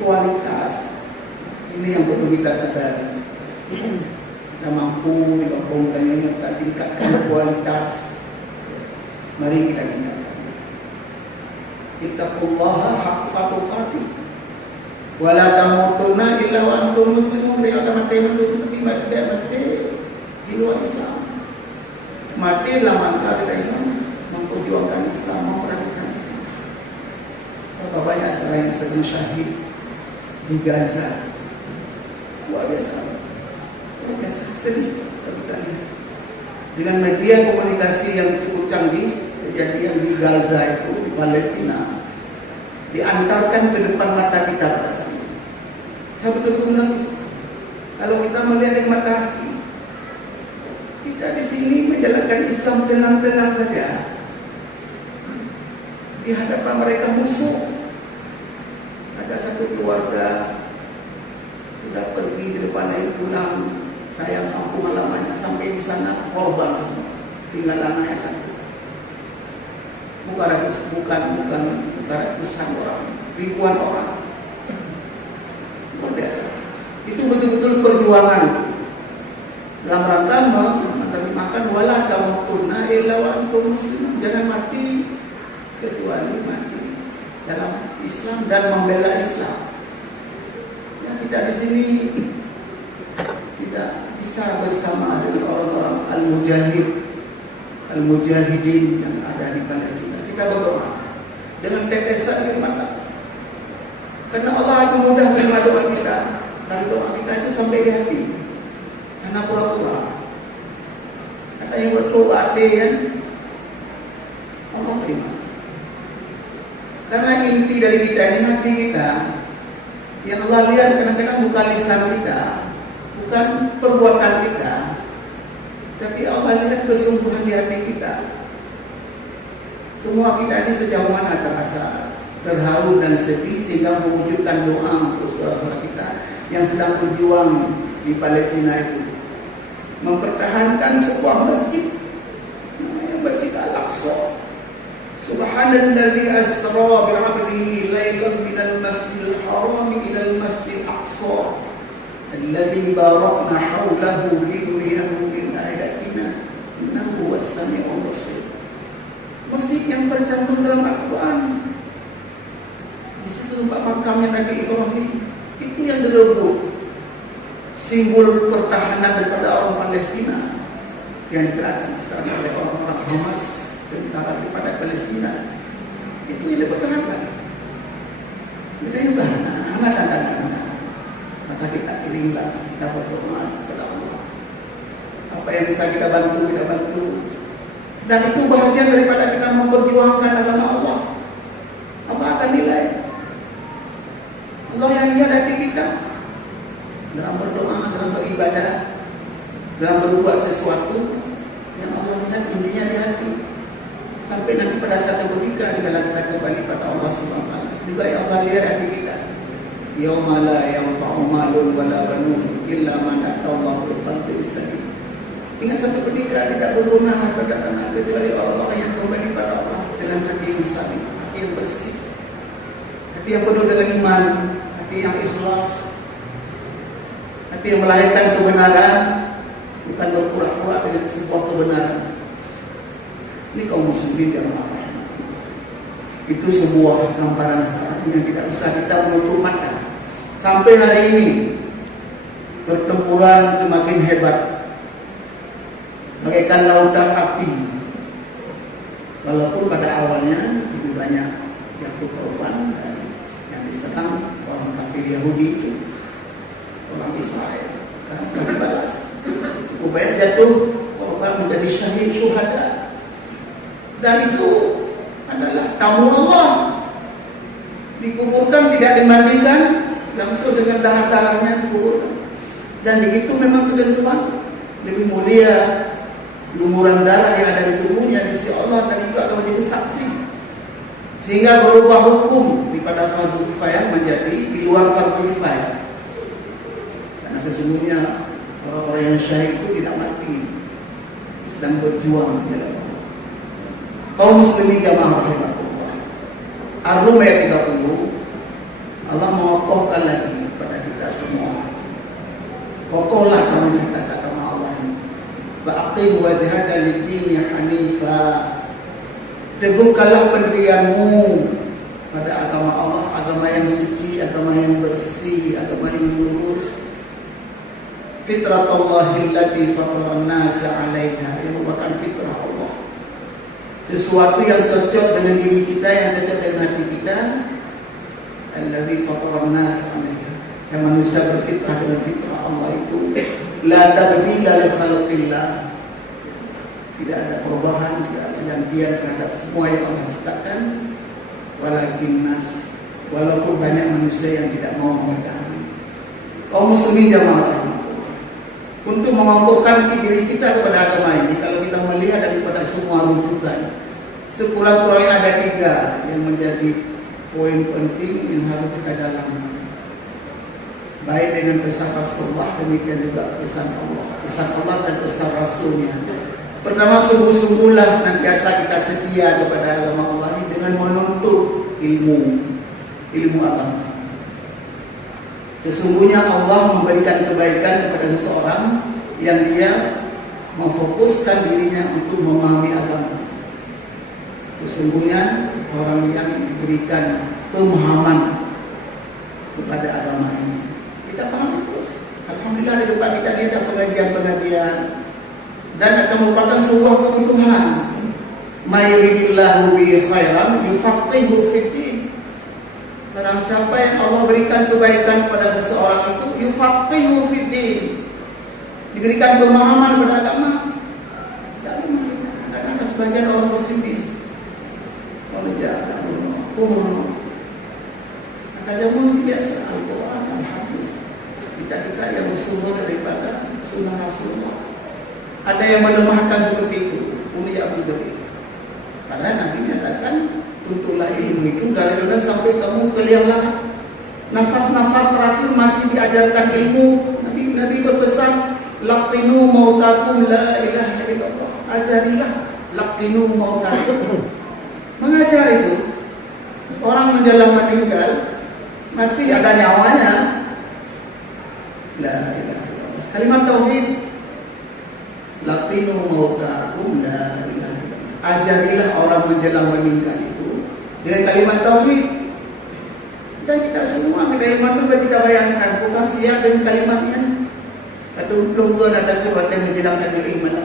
kualitas. Ini yang perlu kita sadari. Kita mampu digabungkan ini, kita tingkatkan kualitas. Mari kita tingkatkan. Ittaqullaha haqqa tuqatih wa la tamutunna illa wa antum muslimun. Dia akan mati di luar Islam. Mati dalam rangka dengan memperjuangkan Islam, memperjuangkan Islam. Berapa banyak seorang yang sedang syahid di Gaza. Luar biasa. Luar biasa. Sedih kita lihat. Dengan media komunikasi yang cukup canggih, kejadian di Gaza itu, di Palestina, diantarkan ke depan mata kita pada saat ini. Saya betul-betul menangis. Kalau kita melihat dengan mata hati, kita di sini menjalankan Islam tenang-tenang saja. Di hadapan mereka musuh. Ada satu keluarga sudah pergi di depan air pulang. Saya kampung halamannya sampai di sana korban semua. Tinggal anaknya satu. Bukan ratusan orang, ribuan orang. Luar biasa. Itu betul-betul perjuangan dalam rangka menerjemahkan wala tamutunna illa wa antum muslimun. Jangan mati kecuali mati dalam Islam dan membela Islam. Ya, kita di sini tidak bisa bersama dengan orang-orang al-mujahidin yang ada di Palestina. Kita berdoa dengan tetesan air mata. Karena Allah itu mudah menerima doa kita. Dan doa kita itu sampai di hati. Karena pura-pura. Kata yang berdoa kan, Allah terima. Karena inti dari kita ini hati kita. Yang Allah lihat kadang-kadang bukan lisan kita, bukan perbuatan kita, tapi Allah lihat kesungguhan di hati kita. Semua kita ini sejauh mana terasa terharu dan sedih sehingga mewujudkan doa untuk saudara-saudara kita yang sedang berjuang di Palestina itu, mempertahankan sebuah masjid, Masjid Al-Aqsa. Subhanalladzi asra bi'abdihi lailan minal masjidil haram ilal masjidil aqsa alladzi barakna haulahu linuriyahu min ayatina innahu huwas sami'ul basir. Masjid yang tercantum dalam Al-Quran. Di situ tempat makamnya Nabi Ibrahim. Itu yang direbut, simbol pertahanan daripada orang Palestina yang digerakkan sekarang oleh orang-orang Hamas, tentara daripada Palestina. Itu yang dipertahankan. Kita juga anak dan anak-anak. Maka kita iringlah, kita berdoa kepada Allah. Apa yang bisa kita bantu, kita bantu. Dan itu bahagian daripada kita memperjuangkan agama Allah. Allah akan nilai. Allah yang lihat hati kita dalam berdoa, dalam beribadah, dalam berbuat sesuatu yang Allah lihat intinya di hati. Sampai nanti pada saat ketika di dalam kita kembali pada Allah Subhanahu wa taala, juga yang Allah lihat hati kita. Yauma la yanfa'u malun wala banun illa man atallaha biqalbin salim. Ingat satu ketika tidak berguna pada anak kecuali orang-orang yang kembali pada Allah dengan hati yang salim, hati yang bersih, hati yang penuh dengan iman, hati yang ikhlas, hati yang melahirkan kebenaran, bukan berpura-pura dengan sebuah kebenaran. Ini kaum muslimin yang apa? Itu sebuah gambaran sekarang yang tidak bisa kita menutup mata. Sampai hari ini pertempuran semakin hebat, bagaikan lautan api. Walaupun pada awalnya lebih banyak jatuh korban dan yang diserang orang kafir Yahudi itu, orang Israel, karena sudah dibalas. Cukup banyak jatuh korban menjadi syahid syuhada. Dan itu adalah tamu Allah. Dikuburkan tidak dimandikan, langsung dengan darah-darahnya dikuburkan. Dan begitu memang ketentuan, lebih mulia lumuran darah yang ada di tubuhnya di sisi Allah, dan itu akan menjadi saksi. Sehingga berubah hukum daripada fardu kifayah menjadi di luar fardu kifayah. Karena sesungguhnya orang-orang yang syahid itu tidak mati, sedang berjuang di dalam Allah. Kaum muslimin jamaah rahimahullah. Ar-Rum ayat 30, Allah mengokohkan semua. Kokohlah kamu di atas agama Allah ini. Fa'aqim wajhaka lid-dini hanifa. Teguhkanlah pendirianmu pada agama Allah, agama yang suci, agama yang bersih, agama yang lurus. Fitratallahi allati fatara an-nasa 'alaiha, yang merupakan fitrah Allah. Sesuatu yang cocok dengan diri kita, yang cocok dengan hati kita. Allazi fatara an-nasa 'alaiha. Yang manusia berfitrah dengan fitrah Allah itu la tabdila li khalqillah. Tidak ada perubahan, tidak ada gantian terhadap semua yang Allah ciptakan. Walakin nas, walaupun banyak manusia yang tidak mau mengetahui. Kaum muslimin jamaah untuk mengokohkan diri kita kepada agama ini, kalau kita melihat daripada semua rujukan, sekurang-kurangnya ada 3 yang menjadi poin penting yang harus kita dalami. Baik dengan pesan Rasulullah, demikian juga pesan Allah dan pesan Rasulnya. Pertama, sungguh-sungguhlah senantiasa kita setia kepada agama Allah ini dengan menuntut ilmu agama. Sesungguhnya Allah memberikan kebaikan kepada seseorang yang dia memfokuskan dirinya untuk memahami agama. Sesungguhnya orang yang diberikan pemahaman kepada agama ini, kita pahami terus. Alhamdulillah di depan kita ada pengajian-pengajian dan akan merupakan sebuah kebutuhan. Mayuridillahu bi khairan yufaqihu fiddin. Barang siapa yang Allah berikan kebaikan pada seseorang itu yufaqihu fiddin, diberikan pemahaman pada agama. Dan ada sebagian orang pesimis. Kalau dia ada ada munci biasa Al-Quran, Al-Hadis. Kita yang bersumber daripada sunnah Rasulullah. Ada yang melemahkan seperti itu, mulia betul. Karena Nabi menyatakan, tuntutlah ilmu itu gara-gara sampai kamu ke liang lahat. Nafas-nafas terakhir masih diajarkan ilmu. Nabi berpesan, laqinu mautakum la ilaha illallah. Ajarilah, laqinu mautakum. Mengajar itu, orang menjelang meninggal masih ada nyawanya. La ilaha illallah. Kalimat tauhid. Laqinu mautakum la ilaha illallah. Ajarilah orang menjelang meninggal itu dengan kalimat tauhid. Dan kita semua kalimat itu kita bayangkan, bukan siap dengan kalimatnya. Kadang-kadang ada keluar yang menjelangkan iman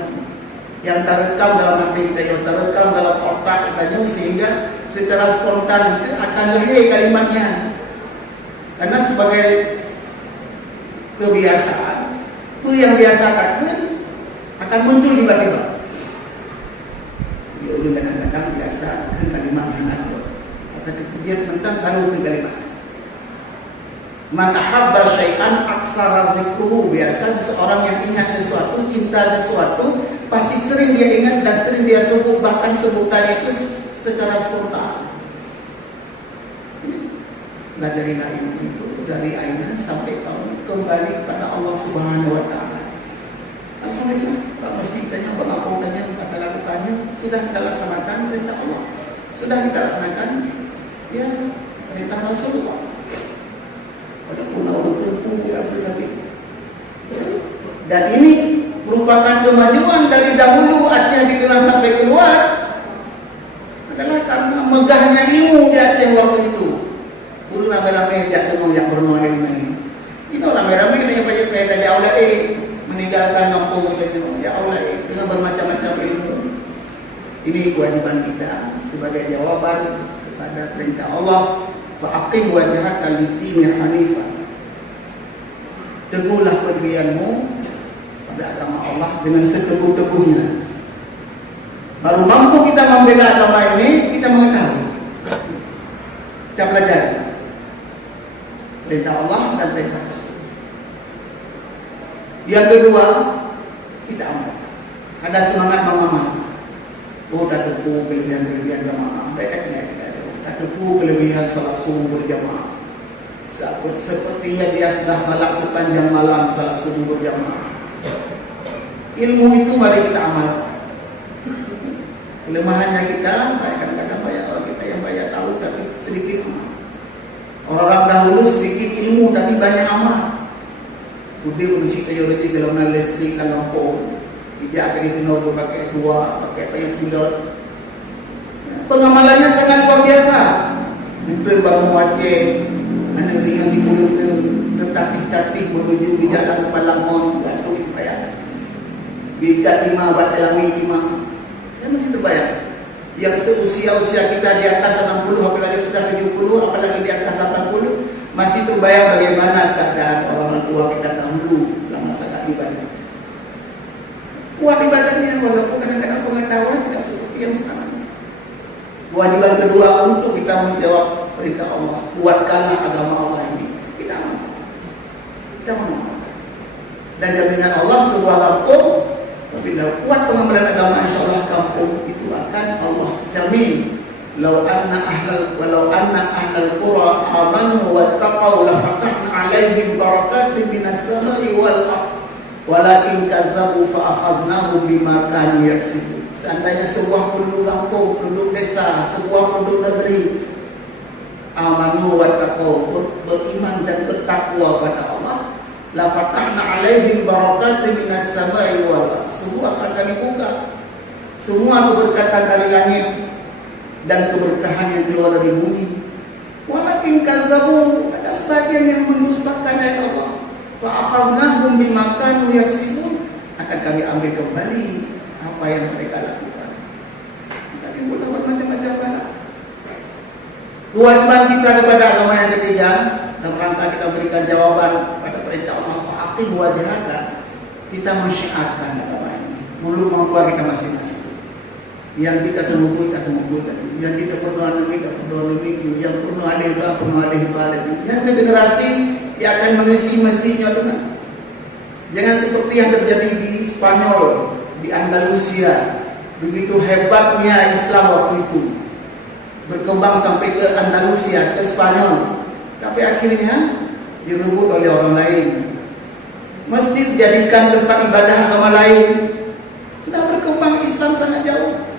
yang terekam dalam hati kita, yang terekam dalam otak kita, sehingga secara spontan itu akan lahir kalimatnya. Karena sebagai kebiasaan, itu yang biasakan akan muncul tiba-tiba. Dia udah kadang-kadang biasa kan kalimat yang ada. Tapi dia tentang baru ke kalimat. Man ahabba syai'an aksara zikruhu. Biasa seseorang yang ingat sesuatu, cinta sesuatu, pasti sering dia ingat dan sering dia sebut, bahkan sebutan itu secara spontan. Pelajarilah ilmu itu dari ayat sampai kamu kembali pada Allah Subhanahu wa Ta'ala. Alhamdulillah, Pak Meski ditanya apa udahnya kita lakukannya, sudah kita laksanakan perintah Allah, sudah kita laksanakan ya perintah Rasulullah. Walaupun Allah tentu tapi dan ini merupakan kemajuan dari dahulu Aceh dikenal sampai keluar adalah karena megahnya ilmu di Aceh waktu itu. Guru rame-rame jatuh yang bernoel ini. Itu rame-rame yang banyak peda jauh meninggalkan kampung ya Allah dengan bermacam-macam ilmu. Ini kewajiban kita sebagai jawaban kepada perintah Allah. Fa'aqim wajhaka lid-dini hanifan. Teguhlah pendirianmu pada agama Allah dengan seteguh-teguhnya. Baru mampu kita membela agama ini, kita mengetahui. Kita pelajari perintah Allah dan perintah Rasul. Yang kedua, kita amal. Ada semangat mengamal. Oh, tak tepu kelebihan jamaah. Baik tidak. Tak tepu kelebihan salat subuh berjamaah. Sepertinya dia sudah salat sepanjang malam salat subuh berjamaah. Ilmu itu mari kita amalkan. Kelemahannya kita, kadang-kadang banyak orang kita yang banyak tahu tapi sedikit. Orang-orang dahulu sedikit ilmu tapi banyak amal. Hindi ko si kayo rin dalam na listrik ng kampung. Bijak ka dito na pakai suwa, pakai payung sudut. Pengamalannya sangat luar biasa. Itu baru Aceh, anak ringan si Bulu itu tertatih-tatih menuju ke jalan Palangon, gak tahu itu bayar. Bikat 5, Batelangi 5. Saya masih terbayang. Yang seusia-usia kita di atas 60, apalagi sudah 70, apalagi di atas 80, masih terbayang bagaimana keadaan orang tua kita dahulu dalam masa ibadah. Kuat ibadahnya walaupun kadang-kadang pengetahuan tidak seperti yang sekarang. Kewajiban kedua untuk kita menjawab perintah Allah, kuatkanlah agama Allah ini. Kita mau. Dan jaminan Allah sebuah kampung, apabila kuat pengamalan agama, insya Allah kampung itu akan Allah jamin. Walau anna ahlal qura amanu wattaqau la fatahna 'alaihim barakatin minas sama'i wal ardh walakin kadzabu fa akhadnahum bima kanu yaksibun. Seandainya sebuah penduduk kampung, penduduk desa, sebuah penduduk negeri amanu wattaqau, beriman dan bertakwa kepada Allah, la fatahna 'alaihim barakatin minas sama'i wal ardh, semua akan kami buka semua keberkatan dari langit dan keberkahan yang keluar dari bumi. Walakin kadzabu, ada sebagian yang mendustakan ayat Allah. Fa akhadnahum bima kanu yaksibun, akan kami ambil kembali apa yang mereka lakukan. Tadi boleh buat macam-macam mana. Kewajiban kita kepada agama yang ketiga, dalam rangka kita berikan jawaban pada perintah Allah, fa'aqim wajhaka, kita mensyiarkan agama ini. Mulut mengkuat kita masing-masing. Yang kita temukan, yang kita pernah memiliki, yang pernah alih, yang ke generasi yang akan mengisi mestinya benar. Jangan seperti yang terjadi di Spanyol, di Andalusia. Begitu hebatnya Islam waktu itu, berkembang sampai ke Andalusia, ke Spanyol, tapi akhirnya direbut oleh orang lain. Masjid dijadikan tempat ibadah agama lain. Sudah berkembang Islam sangat jauh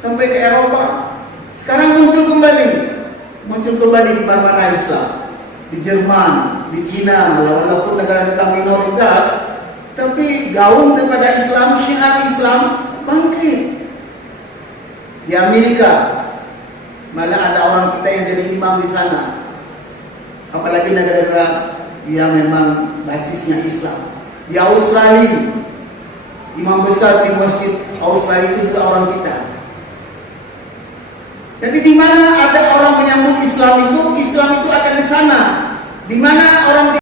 sampai ke Eropa. Sekarang muncul kembali di mana-mana Islam, di Jerman, di Cina, walaupun negara-negara minoritas, tapi gaung daripada Islam, syiar Islam bangkit. Di Amerika malah ada orang kita yang jadi imam di sana, apalagi negara-negara yang memang basisnya Islam. Di Australia, imam besar di masjid Australia itu juga orang kita. Jadi di mana ada orang menyambut Islam itu akan di sana. Di mana orang